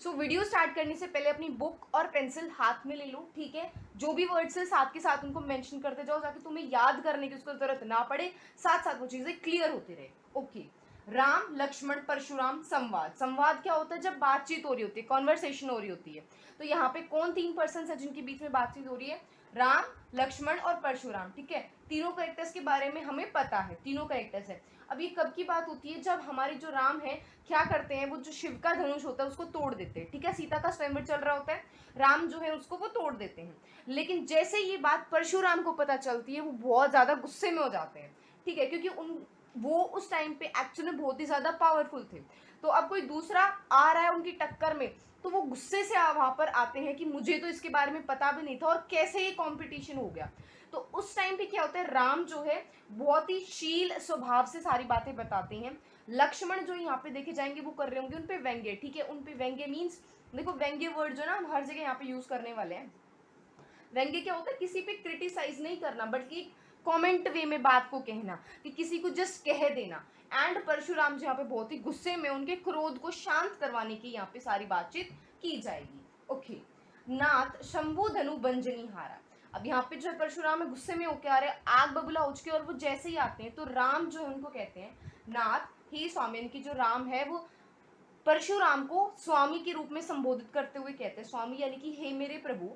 So video start करने से पहले अपनी बुक और पेंसिल हाथ में ले लो, ठीक है। जो भी वर्ड्स है साथ के साथ उनको मेंशन करते जाओ, ताकि तुम्हें याद करने की उसको जरूरत ना पड़े, साथ साथ वो चीजें क्लियर होती रहे। ओके। राम लक्ष्मण परशुराम संवाद। संवाद क्या होता है? जब बातचीत हो रही होती है, कॉन्वर्सेशन हो रही होती है। तो यहाँ पे कौन तीन पर्सन है जिनके बीच में बातचीत हो रही है? राम, लक्ष्मण और परशुराम, ठीक है। तीनों कैरेक्टर्स के बारे में हमें पता है, तीनों कैरेक्टर्स है। अब ये कब की बात होती है? जब हमारे जो राम है क्या करते हैं, वो जो शिव का धनुष होता है उसको तोड़ देते हैं, ठीक है। सीता का स्वयंवर चल रहा होता है, राम जो है उसको वो तोड़ देते हैं। लेकिन जैसे ये बात परशुराम को पता चलती है, वो बहुत ज्यादा गुस्से में हो जाते हैं, ठीक है, क्योंकि वो उस टाइम पे एक्चुअली बहुत ही ज्यादा पावरफुल थे। तो अब कोई दूसरा आ रहा है उनकी टक्कर में, तो वो गुस्से से वहां पर आते हैं कि मुझे तो इसके बारे में पता भी नहीं था और कैसे ये कंपटीशन हो गया। तो उस टाइम पे क्या होता है, राम जो है बहुत ही शील स्वभाव से सारी बातें बताते हैं। लक्ष्मण जो यहाँ पे देखे जाएंगे वो कर रहे होंगे उन पे व्यंग्य, ठीक है। उन पे व्यंग्य मीन्स, देखो व्यंग्य वर्ड जो ना हम हर जगह यहाँ पे यूज करने वाले हैं। व्यंग्य क्या होता है? किसी पे क्रिटिसाइज नहीं करना, बल्कि कमेंट वे में बात को कहना, कि किसी को जस्ट कह देना। एंड परशुराम जी यहाँ पे बहुत ही गुस्से में उनके क्रोध को शांत करवाने की यहाँ पे सारी बातचीत की जाएगी। ओके। नाथ शंभु धनु बंजनी हारा। अब यहाँ पे जो परशुराम है गुस्से में होके आ रहे हैं, आग बबूला उचके, और वो जैसे ही आते हैं तो राम जो है उनको कहते हैं नाथ ही स्वामी, यानी कि जो राम है वो परशुराम को स्वामी के रूप में संबोधित करते हुए कहते हैं, स्वामी यानी कि हे मेरे प्रभु।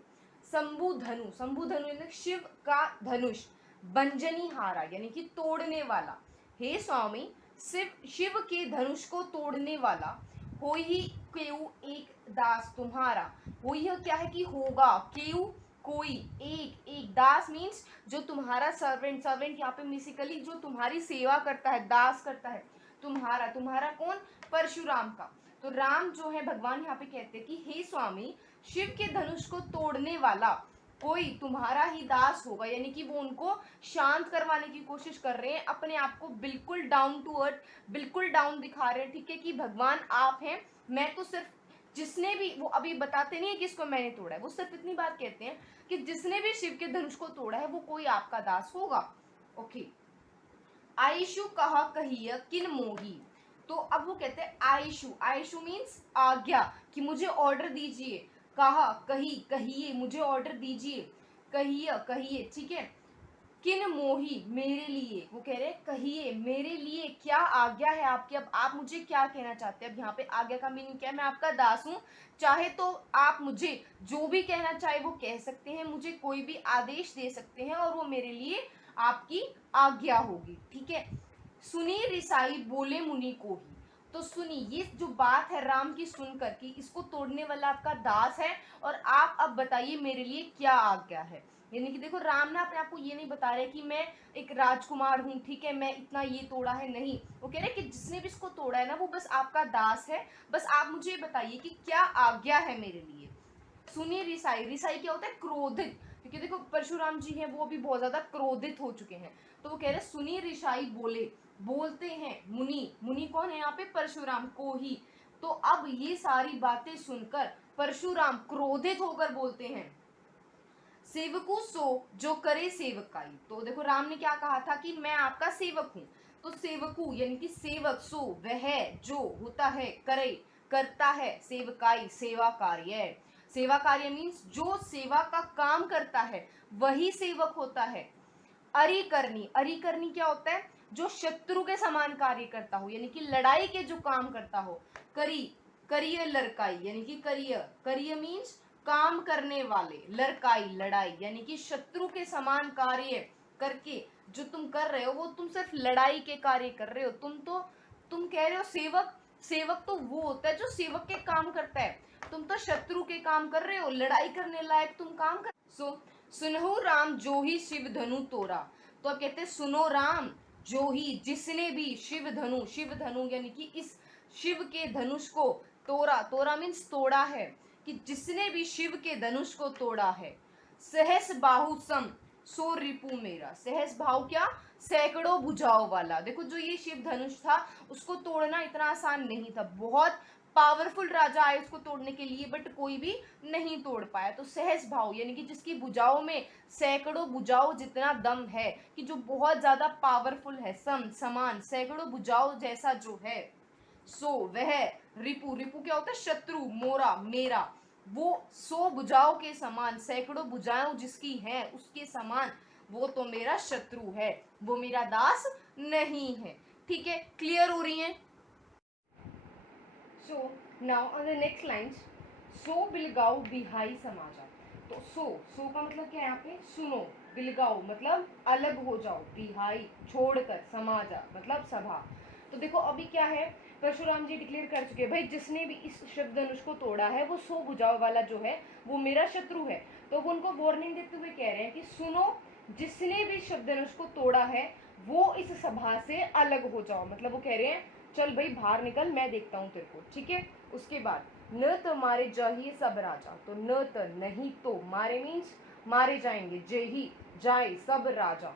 शंभु धनु, शंभु धनु यानी शिव का धनुष, बंजनी हारा यानी कि तोड़ने वाला। हे स्वामी, शिव शिव के धनुष को तोड़ने वाला। हो ही केऊ एक दास तुम्हारा। हो यह क्या है कि होगा, केऊ कोई, एक एक दास मीन्स जो तुम्हारा सर्वेंट, सर्वेंट यहाँ पे बेसिकली जो तुम्हारी सेवा करता है, दास करता है। तुम्हारा, तुम्हारा कौन? परशुराम का। तो राम जो है भगवान यहाँ पे कहते हैं कि हे स्वामी, शिव के धनुष को तोड़ने वाला कोई तुम्हारा ही दास होगा, यानी कि वो उनको शांत करवाने की कोशिश कर रहे हैं, अपने आप को बिल्कुल डाउन टू अर्थ, बिल्कुल डाउन दिखा रहे हैं, ठीक है, कि भगवान आप हैं, मैं तो सिर्फ, जिसने भी, वो अभी बताते नहीं है कि इसको मैंने तोड़ा है, वो सिर्फ इतनी बात कहते हैं कि जिसने भी शिव के धनुष को तोड़ा है वो कोई आपका दास होगा। ओके। आयशु कहा कहिय किन मोही। तो अब वो कहते हैं आयशु, आयशु मीन्स आज्ञा, कि मुझे ऑर्डर दीजिए। कहा, कही, कहिए, मुझे ऑर्डर दीजिए। कहिए, कहिए, ठीक है। किन मोही, मेरे लिए, वो कह रहे हैं कहिए मेरे लिए क्या आज्ञा है आपकी। अब आप मुझे क्या कहना चाहते हैं? अब यहाँ पे आज्ञा का मीनिंग क्या है? मैं आपका दास हूँ, चाहे तो आप मुझे जो भी कहना चाहे वो कह सकते हैं, मुझे कोई भी आदेश दे सकते हैं, और वो मेरे लिए आपकी आज्ञा होगी, ठीक है। सुनी रिसाई बोले मुनि को ही। तो सुनी, ये जो बात है राम की सुनकर कि इसको तोड़ने वाला आपका दास है, और आप अब बताइए मेरे लिए क्या आज्ञा है। यानी कि देखो राम ना अपने आप को ये नहीं बता रहे कि मैं एक राजकुमार हूँ, ठीक है, मैं इतना ये तोड़ा है, नहीं। वो कह रहे कि जिसने भी इसको तोड़ा है ना वो बस आपका दास है, बस आप मुझे बताइए कि क्या आज्ञा है मेरे लिए। सुनिए रिसाई, रिसाई क्या होता है? क्रोधित, क्योंकि देखो परशुराम जी हैं वो अभी बहुत ज्यादा क्रोधित हो चुके हैं। तो वो कह रहे सुनिए रिसाई बोले, बोलते हैं मुनि, मुनि कौन है यहाँ पे? परशुराम को ही। तो अब ये सारी बातें सुनकर परशुराम क्रोधित होकर बोलते हैं सेवकू सो जो करे सेवकाई। तो देखो राम ने क्या कहा था कि मैं आपका सेवक हूँ। तो सेवकू यानी कि सेवक, सो वह जो होता है, करे, करता है, सेवकाई सेवा कार्य। सेवा कार्य मीन्स जो सेवा का काम करता है वही सेवक होता है। अरि करनी, अरि करनी क्या होता है? जो शत्रु के समान कार्य करता हो, यानी कि लड़ाई के जो काम करता हो। करी, करिय लड़काई, यानी कि करिय, करिय मीन्स काम करने वाले, लड़काई लड़ाई, यानी कि शत्रु के समान कार्य करके जो तुम कर रहे हो वो तुम सिर्फ लड़ाई के कार्य कर रहे हो। तुम कह रहे हो सेवक, सेवक तो वो होता है जो सेवक के काम करता है, तुम तो शत्रु के काम कर रहे हो, लड़ाई करने लायक तुम काम कर। सुनहु राम जो ही शिव धनु तोड़ा। तो अब कहते हैं सुनो राम जो ही, जिसने भी शिव धनु, शिव धनु यानी कि इस शिव के धनुष को तोड़ा, तोड़ा मीन्स तोड़ा है, कि जिसने भी शिव के धनुष को तोड़ा है। सहस बाहु सम सो रिपु मेरा। सहस भाव क्या? सैकड़ों भुजाओं वाला। देखो जो ये शिव धनुष था उसको तोड़ना इतना आसान नहीं था, बहुत पावरफुल राजा आए उसको तोड़ने के लिए, बट कोई भी नहीं तोड़ पाया। तो सहस भाव यानी कि जिसकी भुजाओं में सैकड़ों भुजाओं जितना दम है, कि जो बहुत ज्यादा पावरफुल है, सम समान, सैकड़ों भुजाओं जैसा जो है। सो वह रिपु, रिपु क्या होता है? शत्रु, मोरा, मेरा। वो 100 भुजाओं के समान, सैकड़ों भुजाएं जिसकी हैं उसके समान, वो तो मेरा शत्रु है, वो मेरा दास नहीं है। ठीक है, क्लियर हो रही है? So now on the next lines, so बिलगाओ बिहाई समाजा। तो सो का मतलब क्या है यहाँ पे? सुनो। बिलगाओ मतलब अलग हो जाओ, बिहाई छोड़कर, समाजा मतलब सभा। तो देखो अभी क्या है, परशुराम जी डिक्लेयर कर चुके हैं भाई जिसने भी इस शब्द धनुष को तोड़ा है वो 100 भुजाओं वाला जो है वो मेरा शत्रु है। तो वो उनको वार्निंग देते हुए कह रहे हैं कि सुनो, जिसने भी शब्द धनुष को तोड़ा है वो इस सभा से अलग हो जाओ। मतलब वो कह रहे हैं चल भाई बाहर निकल, मैं देखता हूँ तेरे को। ठीक है, उसके बाद न तो मारे जाहिए सब राजा। तो न तो नहीं तो, मारे मीन्स मारे जाएंगे, जय ही जाए सब राजा।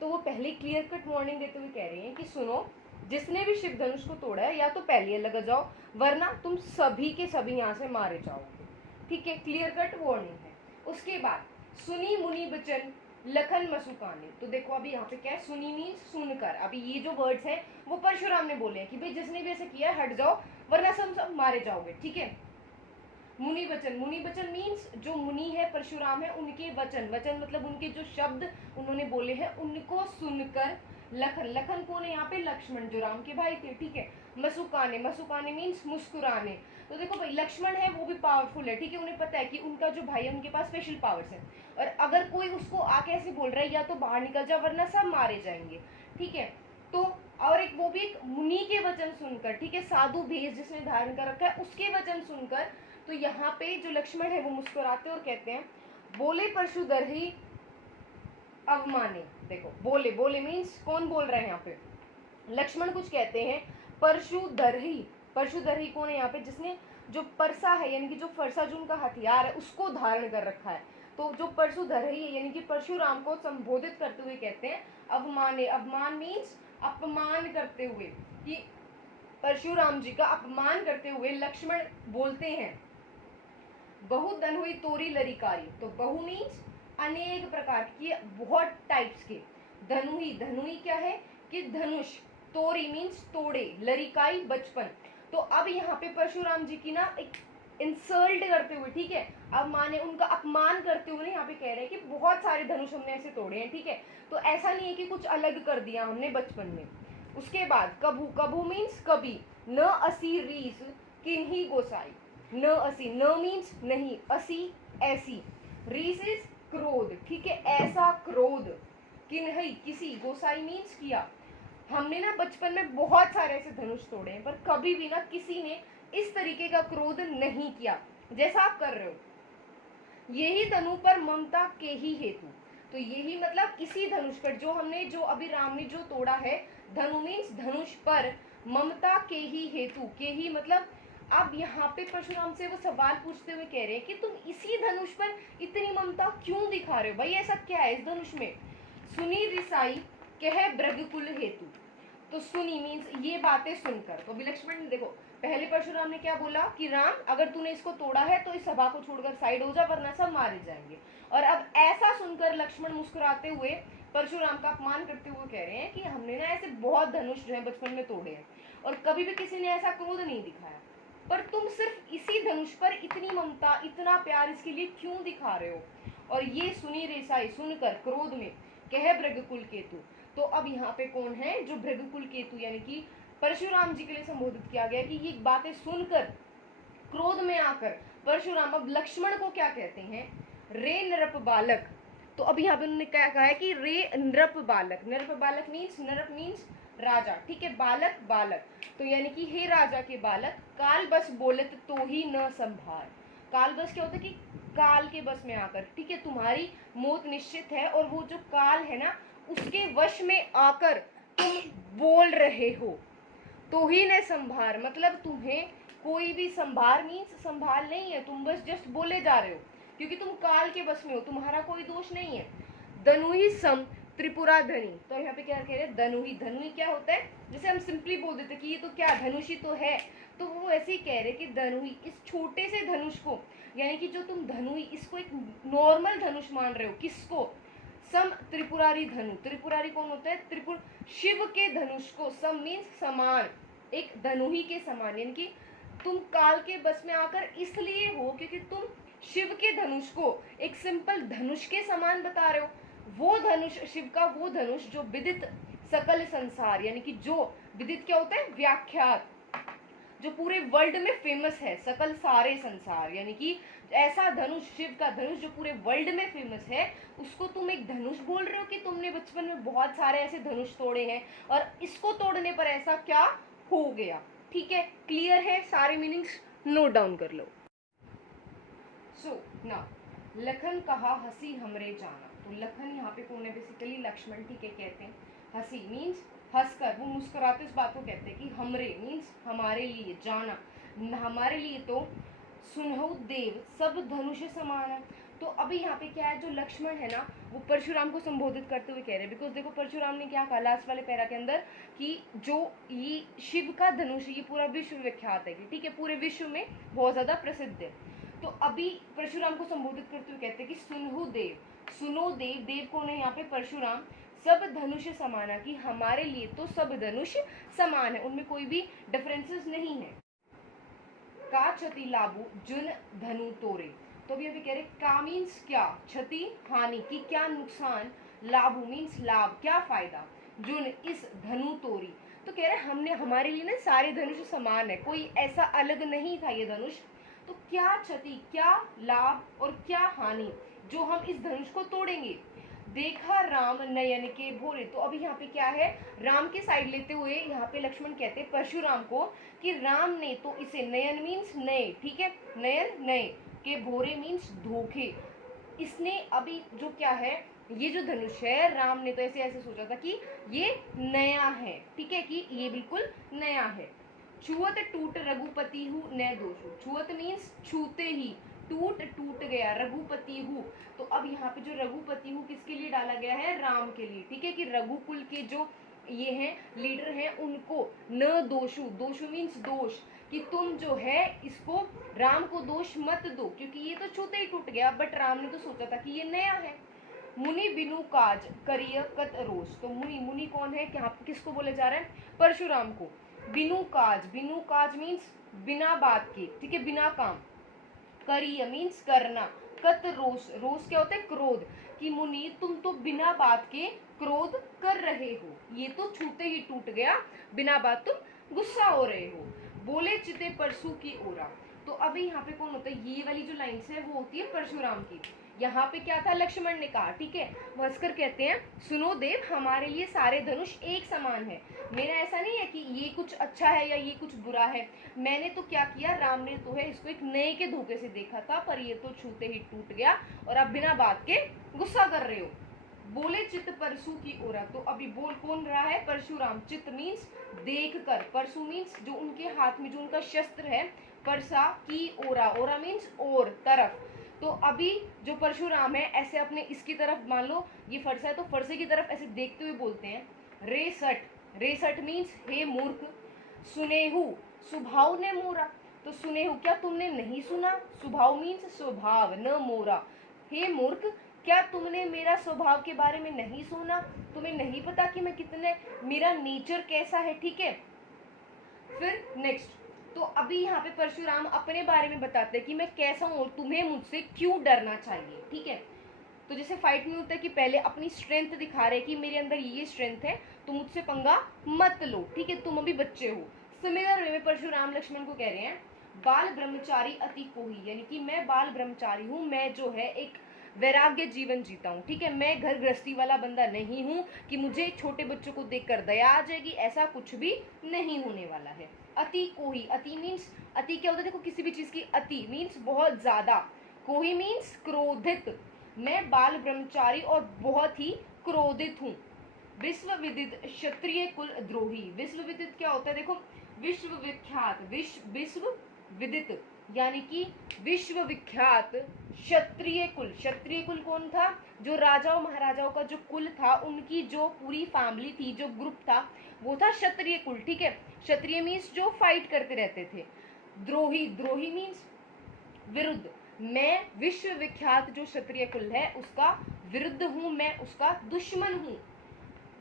तो वो पहले क्लियर कट वार्निंग देते हुए कह रहे हैं कि सुनो, जिसने भी शिव धनुष को तोड़ा है या तो पहले लग जाओ, वरना तुम सभी के सभी यहाँ से मारे जाओगे। ठीक है, क्लियर कट वार्निंग है। उसके बाद सुनी मुनि बचन लखन मसुकाने। तो देखो अभी यहाँ पे क्या है, सुनी मीन्स सुनकर। अभी ये जो वर्ड्स हैं वो परशुराम ने बोले हैं कि भाई जिसने भी ऐसे किया हट जाओ, वरना सब मारे जाओगे। ठीक है, मुनि वचन, मुनि वचन मीन्स जो मुनि है परशुराम है उनके वचन, वचन मतलब उनके जो शब्द उन्होंने बोले हैं उनको सुनकर। लखन, लखन कौन है यहाँ पे? लक्ष्मण, जो राम के भाई थे। ठीक है, मसुकाने, मसुकाने मीन्स मुस्कुराने। तो देखो भाई लक्ष्मण है वो भी पावरफुल है। ठीक है, उन्हें पता है कि उनका जो भाई है उनके पास स्पेशल पावर्स है, और अगर कोई उसको आके ऐसे बोल रहा है या तो बाहर निकल जाओ वरना सब मारे जाएंगे। ठीक है, तो और एक वो भी एक मुनि के वचन सुनकर, ठीक है, साधु भेष जिसने धारण कर रखा है उसके वचन सुनकर। तो यहाँ पे जो लक्ष्मण है वो मुस्कुराते और कहते हैं बोले परशुधर ही अवमाने। देखो बोले, बोले मीन्स कौन बोल रहे हैं यहाँ पे? लक्ष्मण कुछ कहते हैं परशुधर ही। परशुधर ही कौन है यहाँ पे? जिसने जो परसा है यानी कि जो फरसा जो उनका हथियार है उसको धारण कर रखा है। तो जो परशुधर ही यानी कि परशुराम को संबोधित करते हुए कहते हैं अवमाने। अवमान मीन्स अपमान करते हुए, कि परशुराम जी का अपमान करते हुए लक्ष्मण बोलते हैं बहु धन हुई तोरी लरिकारी। तो बहु मीन्स अनेक प्रकार की, बहुत टाइप्स के। धनुही, धनुही क्या है कि धनुष। तोरी मीन्स तोड़े, लरिकाई बचपन। तो अब यहाँ पे परशुराम जी की ना एक इंसल्ट करते हुए, ठीक है, अब माने उनका अपमान करते हुए यहाँ पे कह रहे हैं कि बहुत सारे धनुष हमने ऐसे तोड़े हैं। ठीक है, तो ऐसा नहीं है कि कुछ अलग कर दिया हमने बचपन में। उसके बाद कभू, कभू मीन्स कभी, न असी रीस किन्ही गोसाई। न असी, न मीन्स नहीं, असी ऐसी, रीस इज क्रोध। ठीक है, ऐसा क्रोध, किन्ही किसी, गोसाई मीन्स किया। हमने ना बचपन में बहुत सारे ऐसे धनुष तोड़े हैं पर कभी भी ना किसी ने इस तरीके का क्रोध नहीं किया जैसा आप कर रहे हो। यही धनु पर ममता के ही हेतु। तो यही मतलब इसी धनुष पर जो हमने, जो अभी राम ने जो तोड़ा है, धनु मीन्स धनुष पर, ममता के ही हेतु, के ही मतलब अब यहाँ पे परशुराम से वो सवाल पूछते हुए कह रहे हैं कि तुम इसी धनुष पर इतनी ममता क्यों दिखा रहे हो भाई, ऐसा क्या है इस धनुष में? सुनी रिसाई कह ब्रगकुल हेतु। तो सुनी मीन्स ये बातें सुनकर। तो लक्ष्मण ने देखो पहले परशुराम ने क्या बोला कि राम अगर तूने इसको तोड़ा है तो इस सभा को छोड़कर साइड हो जा वरना सब मारे जाएंगे। और अब ऐसा सुनकर लक्ष्मण मुस्कुराते हुए परशुराम का अपमान करते हुए कह रहे हैं कि हमने ना ऐसे बहुत धनुष जो है बचपन में तोड़े हैं और कभी भी किसी ने ऐसा क्रोध नहीं दिखाया, पर तुम सिर्फ इसी धनुष पर इतनी ममता, इतना प्यार इसके लिए क्यों दिखा रहे हो? और ये सुनी रेसाई, सुनकर क्रोध में, कह भृगकुल केतु। तो अब यहाँ पे कौन है? जो भृगकुल केतु यानी कि परशुराम जी के लिए संबोधित किया गया कि ये बातें सुनकर क्रोध में आकर परशुराम अब लक्ष्मण को क्या कहते हैं? रे नरप बालक। तो अब यहाँ पे उन्होंने क्या कहा है कि रे नृप बालक। नृप बालक मीन्स, नरप मीन्स राजा, ठीक है, बालक बालक। तो यानी कि हे राजा के बालक, काल बस बोलत तो ही न संभार। काल बस क्या होता है कि काल के बस में आकर, ठीक है, तुम्हारी मौत निश्चित है और वो जो काल है ना उसके वश में आकर तुम बोल रहे हो। तो ही ने संभार मतलब तुम्हें कोई भी संभार मीन्स संभाल नहीं है, तुम बस जस्ट बोले जा रहे हो क्योंकि तुम काल के बस में हो, तुम्हारा कोई दोष नहीं है। धनुही सम त्रिपुरा धनी। तो यहाँ पे क्या कह रहे हैं? धनुही। धनुही क्या होता है? जैसे हम सिंपली बोल देते कि ये तो क्या धनुषी तो है, तो वो ऐसे ही कह रहे कि धनुही, इस छोटे से धनुष को, यानी कि जो तुम धनुही इसको एक नॉर्मल धनुष मान रहे हो, किसको? सम त्रिपुरारी धनु। त्रिपुरारी कौन होता है? त्रिपुर, शिव के धनुष को, सम मीन्स समान, एक धनुही के समान, यानी कि तुम काल के बस में आकर इसलिए हो क्योंकि तुम शिव के धनुष को एक सिंपल धनुष के समान बता रहे हो। वो धनुष, शिव का वो धनुष जो विदित सकल संसार, यानी कि जो विदित क्या होता है, व्याख्यात, जो पूरे वर्ल्ड में फेमस है, सकल सारे संसार, यानी कि ऐसा धनुष, शिव का धनुष जो पूरे वर्ल्ड में फेमस है, उसको तुम एक धनुष बोल रहे हो कि तुमने बचपन में बहुत सारे ऐसे धनुष तोड़े हैं और इसको तोड़ने पर ऐसा क्या हो गया। ठीक है, क्लियर है, सारे मीनिंग्स नोट डाउन कर लो। सो ना लखन कहा हंसी हमरे जाना, तो लखन यहाँ पे कौन है, बेसिकली लक्ष्मण। ठीक है, कहते हैं हंसी मीन्स हंसकर, वो मुस्कुराते इस बात को कहते हैं कि हमरे मीन्स हमारे लिए, जाना हमारे लिए, तो सुनहु देव सब धनुष समान है। तो अभी यहाँ पे क्या है, जो लक्ष्मण है ना वो परशुराम को संबोधित करते हुए कह रहे हैं, बिकॉज देखो परशुराम ने क्या कहा लास्ट वाले पैरा के अंदर कि जो ये शिव का धनुष ये पूरा विश्व विख्यात है, ठीक है, पूरे विश्व में बहुत ज्यादा प्रसिद्ध है। तो अभी परशुराम को संबोधित करते हुए कहते हैं कि सुनहु देव, सुनो देव, देव कौन है यहाँ पे, परशुराम, सब धनुष समाना, कि हमारे लिए तो सब धनुष समान है, उनमें कोई भी डिफरेंसेस नहीं है। का क्षति लाभु जुन धनु तोरे, तो अभी कह रहे का मीन्स क्या, क्षति हानि की, क्या नुकसान, लाभु मीन्स लाभ, क्या फायदा, जुन इस धनु तोरी, तो कह रहे हमने, हमारे लिए ना सारे धनुष समान है, कोई ऐसा अलग नहीं था ये धनुष। तो क्या क्षति, क्या लाभ और क्या हानि जो हम इस धनुष को तोड़ेंगे। देखा राम नयन के भोरे, तो अभी यहाँ पे क्या है, राम के साइड लेते हुए यहाँ पे लक्ष्मण कहते हैं परशुराम को कि राम ने तो इसे, नयन मीन्स नए, ठीक है, नयन नए, के भोरे मीन्स धोखे, इसने अभी जो क्या है, ये जो धनुष है राम ने तो ऐसे ऐसे सोचा था कि ये नया है, ठीक है, कि ये बिल्कुल नया है। छुअत टूट रघुपति हूँ न दोषु, छुअत मीन्स छूते ही, टूट गया, रघुपति हूँ, तो अब यहाँ पे जो रघुपति हूँ किसके लिए डाला गया है, राम के लिए, ठीक है, कि रघुकुल के जो ये हैं लीडर हैं उनको, न दोषु, दोषु मीन्स दोष, कि तुम जो है इसको राम को दोष मत दो क्योंकि ये तो छूते ही टूट गया, बट राम ने तो सोचा था कि ये नया है। मुनि बिनु काज करिय कत रोष, तो मुनि, मुनि कौन है, यहाँ किसको बोले जा रहे हैं, परशुराम को। बिनु काज मीन्स बिना बात के, ठीक है, बिना काम, करिय मीन्स करना, कत रोष, रोष क्या होता है, क्रोध, कि मुनि तुम तो बिना बात के क्रोध कर रहे हो, ये तो छूते ही टूट गया, बिना बात तुम गुस्सा हो रहे हो। बोले चिते परशु की ओरा, तो अभी यहाँ पे कौन होता है, ये वाली जो लाइन्स है वो होती है परशुराम की। यहाँ पे क्या था, लक्ष्मण ने कहा, ठीक है, भास्कर कहते हैं सुनो देव हमारे लिए सारे धनुष एक समान है, मेरा ऐसा नहीं है कि ये कुछ अच्छा है या ये कुछ बुरा है, मैंने तो क्या किया, राम ने तो है इसको एक नए के धोखे से देखा था पर ये तो छूते ही टूट गया और आप बिना बात के गुस्सा कर रहे हो। बोले चित परशु की ओरा, तो अभी बोल कौन रहा है, परशुराम, चित मीन्स देख कर, परशु मीन्स जो उनके हाथ में जो उनका शस्त्र है, परसा की ओरा, ओरा मीन्स और, तरफ, तो अभी जो परशुराम है ऐसे अपने इसकी तरफ, मान लो ये फरसा है तो फरसे की तरफ ऐसे देखते हुए बोलते हैं रेसट, रेसट मीन्स हे मूर्ख, सुनेहु स्वभाव ने मोरा, तो सुनेहु क्या तुमने नहीं सुना, स्वभाव मीन्स स्वभाव, न मोरा, हे मूर्ख क्या तुमने मेरा स्वभाव के बारे में नहीं सुना, तुम्हें नहीं पता कि मैं कितने, मेरा नेचर कैसा है, ठीक है। फिर नेक्स्ट, तो अभी यहाँ पे परशुराम अपने बारे में बताते हैं कि मैं कैसा हूँ और तुम्हें मुझसे क्यों डरना चाहिए, ठीक है। तो जैसे फाइट में होता है कि पहले अपनी स्ट्रेंथ दिखा रहे कि मेरे अंदर ये स्ट्रेंथ है तो मुझसे पंगा मत लो, ठीक है, तुम अभी बच्चे हो। सिमिलर वे में परशुराम लक्ष्मण को कह रहे हैं बाल ब्रह्मचारी अति कोही, यानी कि मैं बाल ब्रह्मचारी हूँ, मैं जो है एक वैराग्य जीवन जीता हूँ, ठीक है, मैं घर गृहस्थी वाला बंदा नहीं हूँ कि मुझे छोटे बच्चों को देखकर दया आ जाएगी, ऐसा कुछ भी नहीं होने वाला है। अति कोही, अति मीन्स, अति क्या होता है, देखो किसी भी चीज की अति मीन्स बहुत ज्यादा, कोही मीन्स क्रोधित, मैं बाल ब्रह्मचारी और बहुत ही क्रोधित हूँ। विश्व विदित क्षत्रिय कुल द्रोही, विश्व विदित क्या होता है, देखो विश्व विख्यात, विश्व विदित यानी कि विश्व विख्यात क्षत्रिय कुल, क्षत्रिय कुल कौन था, जो राजाओं महाराजाओं का जो कुल था, उनकी जो पूरी फैमिली थी, जो ग्रुप था वो था क्षत्रिय कुल, ठीक है, क्षत्रिय मीन्स जो फाइट करते रहते थे। द्रोही, द्रोही मीन्स विरुद्ध, मैं विश्व विख्यात जो क्षत्रिय कुल है उसका विरुद्ध हूं, मैं उसका दुश्मन हूं।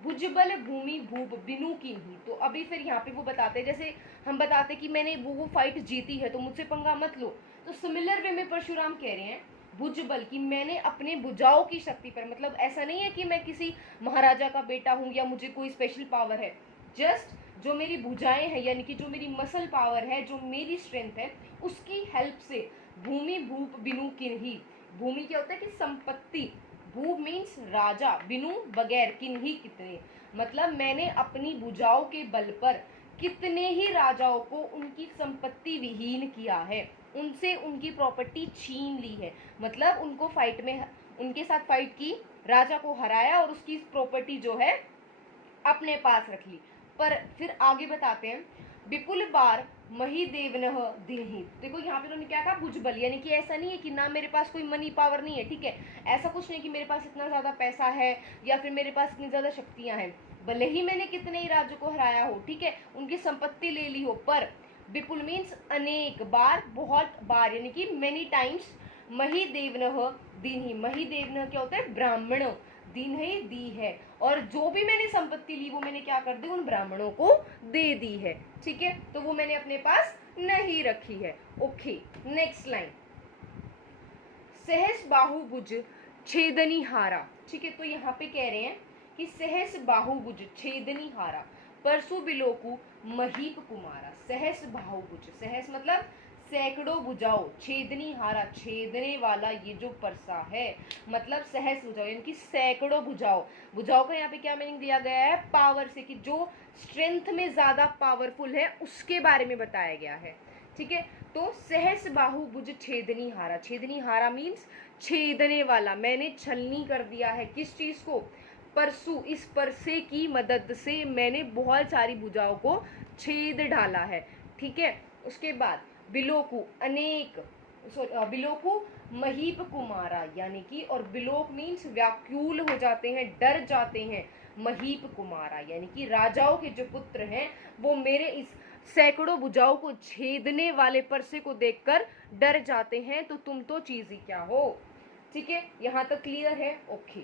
भुजबल भूमि भूप बिनु कीन्ही। तो अभी फिर यहाँ पे वो बताते हैं, जैसे हम बताते कि मैंने वो फाइट जीती है तो मुझसे पंगा मत लो, तो सिमिलर वे में परशुराम कह रहे हैं भुजबल की मैंने अपने भुजाओं की शक्ति पर, मतलब ऐसा नहीं है कि मैं किसी महाराजा का बेटा हूँ या मुझे कोई स्पेशल पावर है, जस्ट जो मेरी भुजाएं हैं यानी कि जो मेरी मसल पावर है, जो मेरी स्ट्रेंथ है, उसकी हेल्प से भूमि भूप बिनु किन्ही। भूमि क्या होता है कि संपत्ति, भूप मीन्स राजा, बिनु बगैर, किन्ही कितने, मतलब मैंने अपनी भुजाओं के बल पर कितने ही राजाओं को उनकी संपत्ति विहीन किया है, उनसे उनकी प्रॉपर्टी छीन ली है, मतलब उनको फाइट में उनके साथ फाइट की, राजा को हराया और उसकी प्रॉपर्टी जो है अपने पास रख ली। पर फिर आगे बताते हैं विपुल बार महीदेवनः दीन्हि। देखो यहाँ पे उन्होंने क्या कहा, भुजबल, यानी कि ऐसा नहीं है कि ना मेरे पास कोई मनी पावर नहीं है, ठीक है, ऐसा कुछ नहीं कि मेरे पास इतना ज्यादा पैसा है या फिर मेरे पास इतनी ज्यादा शक्तियां हैं, भले ही मैंने कितने ही राज्यों को हराया हो, ठीक है, उनकी संपत्ति ले ली हो, पर विपुल मीन्स अनेक बार, बहुत बार, यानी कि मेनी टाइम्स, महीदेवनः दीन्हि। महीदेवनः क्या होता है, ब्राह्मण, दीन है दी है, और जो भी मैंने संपत्ति ली वो मैंने क्या कर दी, उन ब्राह्मणों को दे दी है, ठीक है, तो वो मैंने अपने पास नहीं रखी है। ओके, नेक्स्ट लाइन, सहस बाहुभुज छेदनी हारा, ठीक है, तो यहाँ पे कह रहे हैं कि सहस बाहुभुज छेदनी हारा परसु बिलोकु महीप कुमारा। सहस बाहुभुज, सहस मतलब सैकड़ों भुजाओं, छेदनी हारा छेदने वाला ये जो परसा है, मतलब सहस भुजाओं यानी कि सैकड़ों भुजाओं। भुजाओं का यहाँ पे क्या मीनिंग दिया गया है, पावर से, कि जो स्ट्रेंथ में ज्यादा पावरफुल है उसके बारे में बताया गया है, ठीक है। तो सहस बाहुभुज छेदनी हारा, छेदनी हारा मीन्स छेदने वाला, मैंने छलनी कर दिया है किस चीज को, परसु, इस परसे की मदद से मैंने बहुत सारी भुजाओं को छेद डाला है, ठीक है। उसके बाद बिलोकु अनेक, बिलोकु महीप कुमारा, यानी कि, और बिलोक मीन्स व्याकुल हो जाते हैं, डर जाते हैं, महीप कुमारा यानी कि राजाओं के जो पुत्र हैं वो मेरे इस सैकड़ों भुजाओं को छेदने वाले परसे को देखकर डर जाते हैं, तो तुम तो चीज ही क्या हो, ठीक है, यहाँ तक क्लियर है। ओके,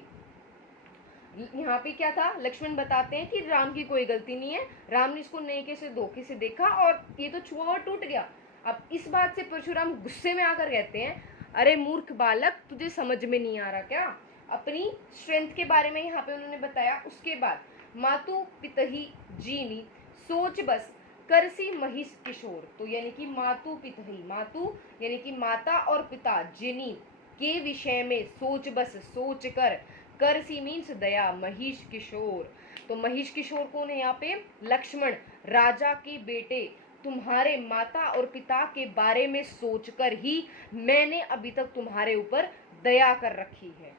यहाँ पे क्या था, लक्ष्मण बताते हैं कि राम की कोई गलती नहीं है, राम ने इसको नेके से धोखे से देखा और ये तो छुआ और टूट गया। अब इस बात से परशुराम गुस्से में आकर कहते हैं, अरे मूर्ख बालक, तुझे समझ में नहीं आ रहा क्या, अपनी स्ट्रेंथ के बारे में यहाँ पे उन्होंने बताया। उसके बाद मातु पितही जीनी सोच बस करसी महिष किशोर, तो यानी कि मातु पितही, मातु यानी कि माता और पिता, जिनी के विषय में सोच बस सोच कर, करसी मीन्स दया, महिष किशोर, तो महिष किशोर कौन है यहाँ पे, लक्ष्मण, राजा के बेटे, तुम्हारे माता और पिता के बारे में सोचकर ही मैंने अभी तक तुम्हारे ऊपर दया कर रखी है।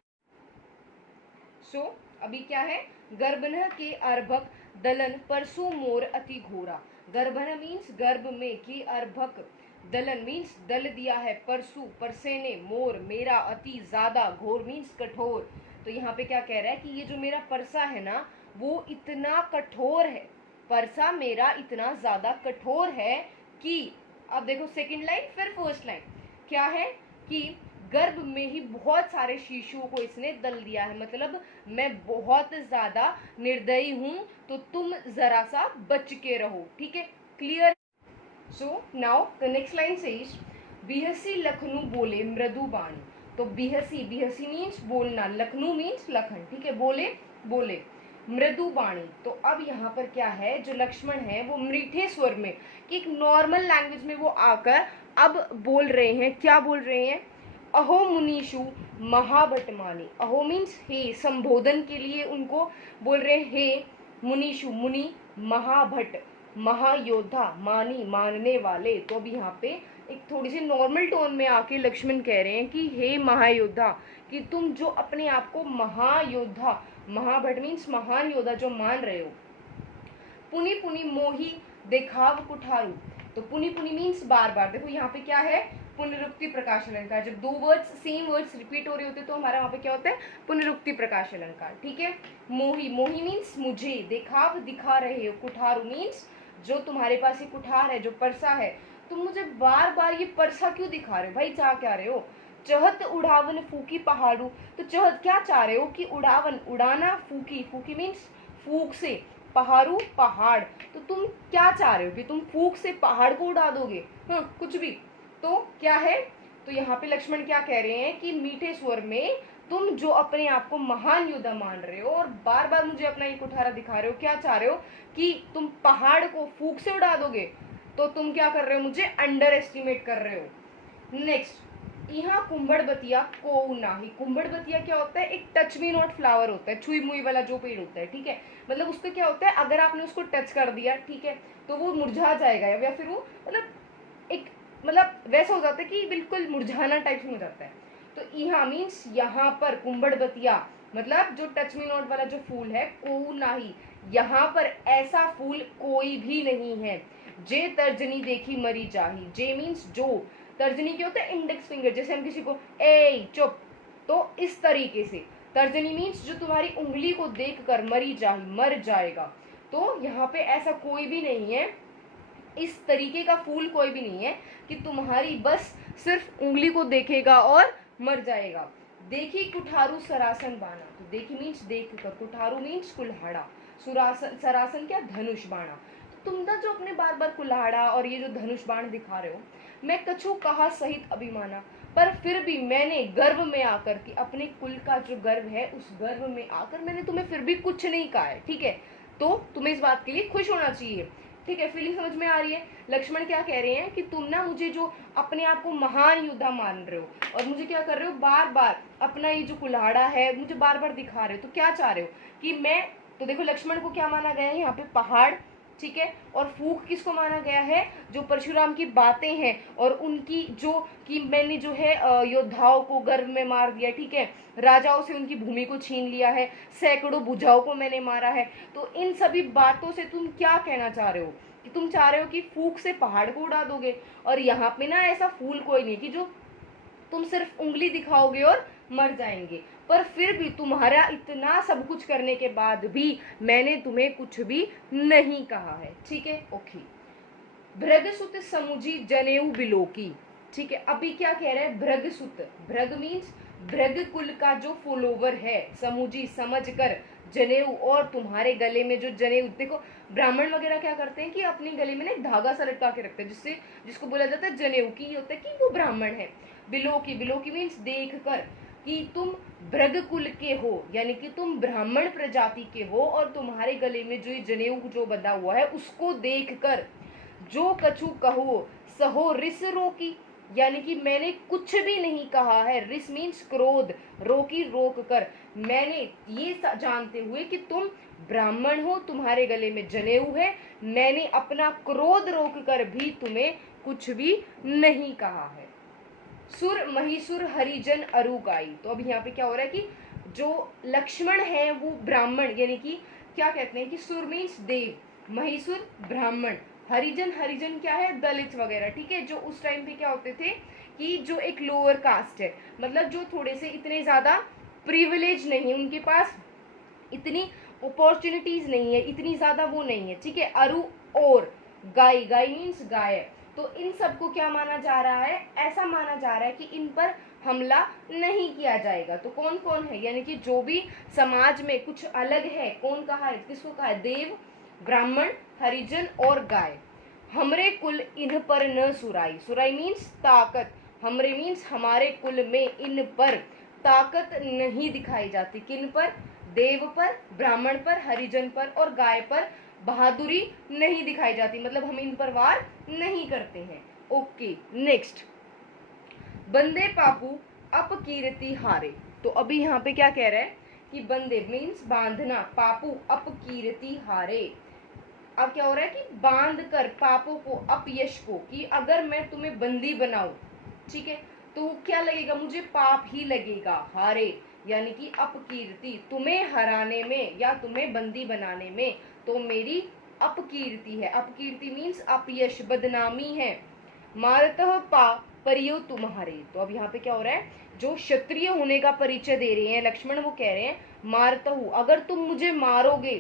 सो अभी क्या है, गर्भन के अर्भक दलन परसु मोर अति घोरा, गर्भन मीन्स गर्भ में, की अर्भक, दलन मीन्स दल दिया है, परसु परसे ने, मोर मेरा, अति ज्यादा, घोर मीन्स कठोर, तो यहाँ पे क्या कह रहा है कि ये जो मेरा परसा है ना वो इतना कठोर है, परसा मेरा इतना ज्यादा कठोर है कि, अब देखो सेकंड लाइन फिर फर्स्ट लाइन क्या है कि गर्भ में ही बहुत सारे शिशुओं को इसने दल दिया है, मतलब मैं बहुत ज्यादा निर्दयी हूं, तो तुम जरा सा बच के रहो, ठीक है, clear. So now the next line says बिहसी लखनऊ बोले मृदु बाणी, तो बिहसी, बिहसी मीन्स बोलना, लखनऊ मीन्स लखन, ठीक है, बोले बोले, मृदु बाणी, तो अब यहाँ पर क्या है, जो लक्ष्मण है वो मीठे स्वर में, कि एक नॉर्मल लैंग्वेज में वो आकर अब बोल रहे हैं, क्या बोल रहे हैं, अहो मुनीषु महाभटमानी, अहो मीन्स हे, संबोधन के लिए उनको बोल रहे हैं, हे मुनीषु, मुनि, महाभट महायोद्धा, मानी मानने वाले, तो अब यहाँ पे एक थोड़ी सी नॉर्मल टोन में आके लक्ष्मण कह रहे हैं कि हे महायोद्धा, कि तुम जो अपने आप को महायोद्धा, महाभट मीन्स महान योद्धा जो मान रहे हो, पुनि पुनि मोही देखाव कुठारू, तो पुनि पुनि मीन्स बार बार, देखो यहाँ पे क्या है, पुनरुक्ति प्रकाश अलंकार, जब दो वर्ड्स सेम वर्ड्स रिपीट हो रहे होते तो हमारा वहाँ पे क्या होता है, पुनरुक्ति प्रकाश अलंकार, ठीक है। मोही, मोही मीन्स मुझे, देखाव दिखा रहे हो, कुठारू मीन्स जो तुम्हारे पास ये कुठार है, जो परसा है, तुम मुझे बार बार ये परसा क्यों दिखा रहे हो भाई, चाह क्या रहे हो, चहत उड़ावन फूकी पहाड़ू, तो चहत क्या चाह रहे हो कि उड़ावन, उड़ाना, फूकी, फूकी मीन्स फूंक से, पहाड़ू पहाड़, तो तुम क्या चाह रहे हो कि तुम फूंक से पहाड़ को उड़ा दोगे? हाँ, कुछ भी। तो क्या है, तो यहाँ पे लक्ष्मण क्या कह रहे हैं कि मीठे स्वर में तुम जो अपने आप को महान योद्धा मान रहे हो और बार बार मुझे अपना ये कुठारा दिखा रहे हो, क्या चाह रहे हो कि तुम पहाड़ को फूंक से उड़ा दोगे, तो तुम क्या कर रहे हो, मुझे अंडर एस्टिमेट कर रहे हो। नेक्स्ट, यहाँ कुंभड़बतिया को नाही। कुंभड़बतिया क्या होता है, एक टच मी नॉट फ्लावर होता है, छुई मुई वाला जो पेड़ होता है, ठीक है। मतलब उसका क्या होता है, अगर आपने उसको टच कर दिया, ठीक है, तो वो मुरझा जाएगा या फिर वो मतलब एक मतलब वैसा हो जाता है कि बिल्कुल मुरझाना टाइप हो जाता है। तो यहाँ मीन्स यहाँ पर कुंभड़बतिया मतलब जो टच मी नॉट वाला जो फूल है, को नाही, यहाँ पर ऐसा फूल कोई भी नहीं है। जे तर्जनी देखी मरी जाही, जे मीन्स जो, तर्जनी क्या होता है, इंडेक्स फिंगर, जैसे हम किसी को ए चुप, तो इस तरीके से तर्जनी मीन्स जो तुम्हारी उंगली को देखकर मरी जाही, मर जाएगा। तो यहाँ पे ऐसा कोई भी नहीं है, इस तरीके का फूल कोई भी नहीं है कि तुम्हारी बस सिर्फ उंगली को देखेगा और मर जाएगा। देखी कुठारू सरासन बाना, तो देखी मीन्स देख कर, कुठारू मीन्स कुल्हाड़ा, सुरासन सरासन क्या, धनुष बाणा। तो तुम ना जो अपने बार बार कुल्हाड़ा और ये जो धनुष बाण दिखा रहे हो, मैं कछु कहा सहित अभिमाना, पर फिर भी मैंने गर्व में आकर कि अपने कुल का जो गर्व है उस गर्व में आकर मैंने तुम्हें फिर भी कुछ नहीं कहा है, ठीक है। तो तुम्हें इस बात के लिए खुश होना चाहिए, ठीक है। फीलिंग समझ में आ रही है? लक्ष्मण क्या कह रहे हैं कि तुम ना मुझे जो अपने आप को महान योद्धा मान रहे हो और मुझे क्या कर रहे हो, बार बार अपना ये जो कुल्हाड़ा है मुझे बार बार दिखा रहे हो, तो क्या चाह रहे हो कि मैं, तो देखो लक्ष्मण को क्या माना गया है यहाँ पे, पहाड़, ठीक है। और फूक किसको माना गया है, जो परशुराम की बातें हैं और उनकी जो कि मैंने जो है योद्धाओं को गर्व में मार दिया, ठीक है, राजाओं से उनकी भूमि को छीन लिया है, सैकड़ों भुजाओं को मैंने मारा है। तो इन सभी बातों से तुम क्या कहना चाह रहे हो कि तुम चाह रहे हो कि फूक से पहाड़ को उड़ा दोगे। और यहाँ पे ना ऐसा फूल कोई नहीं कि जो तुम सिर्फ उंगली दिखाओगे और मर जाएंगे, पर फिर भी तुम्हारा इतना सब कुछ करने के बाद भी मैंने तुम्हें कुछ भी नहीं कहा है, ठीक है। ओके, भृगसुत समुझी जनेऊ बिलोकी, ठीक है। अभी क्या कह रहा है, भृगसुत, भृग मीन्स भृग कुल का जो फॉलोवर है, समुझी समझ कर, जनेऊ और तुम्हारे गले में जो जनेऊ, देखो ब्राह्मण वगैरह क्या करते हैं कि अपने गले में ना एक धागा सा लटका के रखते हैं, जिससे जिसको बोला जाता है जनेऊ, की होता है कि वो ब्राह्मण है। बिलोकी, बिलोकी मीन्स देख कर कि तुम भृग कुल के हो, यानी कि तुम ब्राह्मण प्रजाति के हो और तुम्हारे गले में जो ये जनेऊ जो बंधा हुआ है उसको देखकर, जो कछु कहो सहो रिस रोकी, यानी कि मैंने कुछ भी नहीं कहा है, रिस मीन्स क्रोध, रोकी रोक कर, मैंने ये जानते हुए कि तुम ब्राह्मण हो, तुम्हारे गले में जनेऊ है, मैंने अपना क्रोध रोक कर भी तुम्हें कुछ भी नहीं कहा है। सुर महिसुर हरिजन अरुगाई, तो अब यहाँ पे क्या हो रहा है कि जो लक्ष्मण है वो ब्राह्मण, यानी कि क्या कहते हैं कि सुर मीन्स देव, महिसुर ब्राह्मण, हरिजन, हरिजन क्या है, दलित वगैरह, ठीक है, जो उस टाइम पे क्या होते थे कि जो एक लोअर कास्ट है, मतलब जो थोड़े से इतने ज्यादा प्रिविलेज नहीं, उनके पास इतनी अपॉर्चुनिटीज नहीं है, इतनी ज्यादा वो नहीं है, ठीक है। अरु और गाय, गाय मीन्स गाय, तो इन सबको क्या माना जा रहा है, ऐसा माना जा रहा है कि इन पर हमला नहीं किया जाएगा। तो कौन कौन है, यानी कि जो भी समाज में कुछ अलग है, कौन कहा है, किसको कहा है, देव, ब्राह्मण, हरिजन और गाय। हमरे कुल इन पर न सुराई, सुराई मीन्स ताकत, हमरे मीन्स हमारे कुल में इन पर ताकत नहीं दिखाई जाती, किन पर, देव पर, ब्राह्मण पर, हरिजन पर और गाय पर बहादुरी नहीं दिखाई जाती, मतलब हम इन पर वार नहीं करते हैं। ओके, नेक्स्ट, बंदे पापू अपकीर्ति हारे, तो अभी यहाँ पे क्या कह रहा है कि बंदे मीन्स बांधना, पापू अपकीर्ति हारे। अब क्या हो रहा है कि बांध कर पापों को, अपयश को, कि अगर मैं तुम्हें बंदी बनाऊं, ठीक है, तो क्या लगेगा, मुझे पाप ही लगेगा, हारे यानी कि अपकीर्ति, तुम्हें हराने में या तुम्हें बंदी बनाने में तो मेरी अपकीर्ति है। अपकीर्ति मीन्स अपयश, बदनामी है। मारतः पा परियो तुम्हारे, तो अब यहाँ पे क्या हो रहा है, जो क्षत्रिय होने का परिचय दे रहे हैं लक्ष्मण, वो कह रहे हैं मारतहु, अगर तुम मुझे मारोगे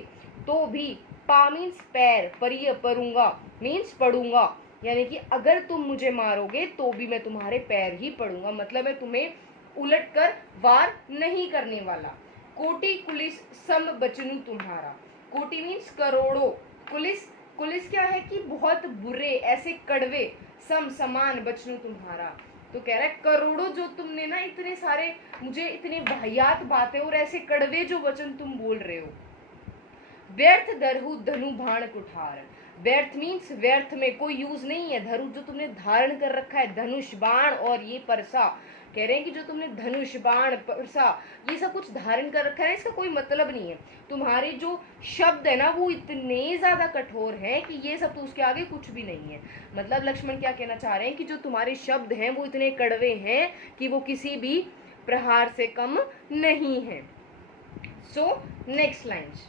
तो भी, पा मीन्स पैर, परिय परूंगा मीन्स पढ़ूंगा, यानी कि अगर तुम मुझे मारोगे तो भी मैं तुम्हारे पैर ही पढ़ूंगा, मतलब मैं तुम्हें उलट कर वार नहीं करने वाला। कोटि कुलिस सम बचनु तुम्हारा, कोटि मीन्स करोड़ों, कुलिस, कुलिस क्या है कि बहुत बुरे, ऐसे कड़वे, सम समान बचनों तुम्हारा। तो कह रहा है करोड़ों जो तुमने ना इतने सारे मुझे इतने वाहियात बातें और ऐसे कड़वे जो वचन तुम बोल रहे हो। व्यर्थ दरहु धनु बाण कुठार, व्यर्थ मीन्स व्यर्थ में कोई यूज नहीं है। धनु जो तुमने धारण कर रखा है, धनुष बाण और ये परसा, कह रहे हैं कि जो तुमने धनुष बाण परसा ये सब कुछ धारण कर रखा है, इसका कोई मतलब नहीं है। तुम्हारे जो शब्द है ना वो इतने ज्यादा कठोर हैं कि ये सब तो उसके आगे कुछ भी नहीं है। मतलब लक्ष्मण क्या कहना चाह रहे हैं कि जो तुम्हारे शब्द हैं वो इतने कड़वे हैं कि वो किसी भी प्रहार से कम नहीं है। सो नेक्स्ट लाइन्स,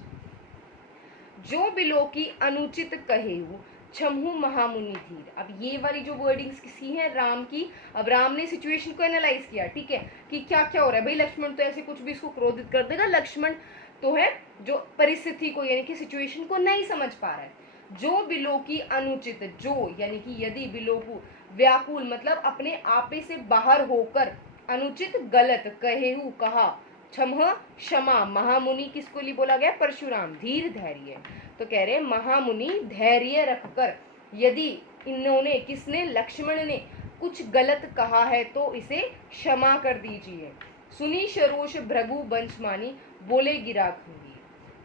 जो बिलो की अनुचित कहेहु छमहु महामुनि धीर। अब ये वाली जो वर्डिंग्स किसी है राम की। अब राम ने सिचुएशन को एनालाइज किया, ठीक है, कि क्या क्या हो रहा है। भाई लक्ष्मण तो ऐसे कुछ भी इसको क्रोधित कर देगा, लक्ष्मण तो है जो परिस्थिति को यानी कि सिचुएशन को नहीं समझ पा रहा है। जो बिलो की अनुचित, जो यानी कि यदि बिलोकु, व्याकुल मतलब अपने आपे से बाहर होकर, अनुचित गलत, कहेहु कहा, क्षमह क्षमा, महामुनि किसको लिए बोला गया, परशुराम, धीर धैर्य। तो कह रहे महामुनि धैर्य रखकर यदि इन्होंने, किसने, लक्ष्मण ने कुछ गलत कहा है तो इसे क्षमा कर दीजिए। सुनी सरोष भृगु वंश मानी, बोले गिरा खूंगी।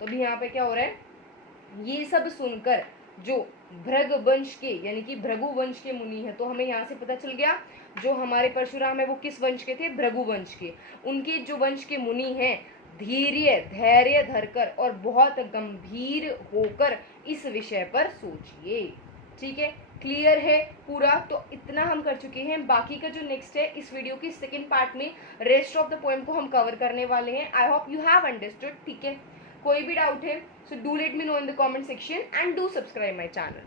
तो भी यहाँ पे क्या हो रहा है, ये सब सुनकर जो भृग वंश के यानी कि भृगु वंश के मुनि है, तो हमें यहाँ से पता चल गया जो हमारे परशुराम है वो किस वंश के थे, भृगु वंश के। उनके जो वंश के मुनि हैं धैर्य, धैर्य धरकर और बहुत गंभीर होकर इस विषय पर सोचिए। ठीक है, क्लियर है पूरा। तो इतना हम कर चुके हैं। बाकी का जो नेक्स्ट है इस वीडियो की सेकंड पार्ट में रेस्ट ऑफ द पोएम को हम कवर करने वाले हैं। I hope you have understood. ठीक है, कोई भी डाउट है so do let me know in the comment section and do subscribe my channel.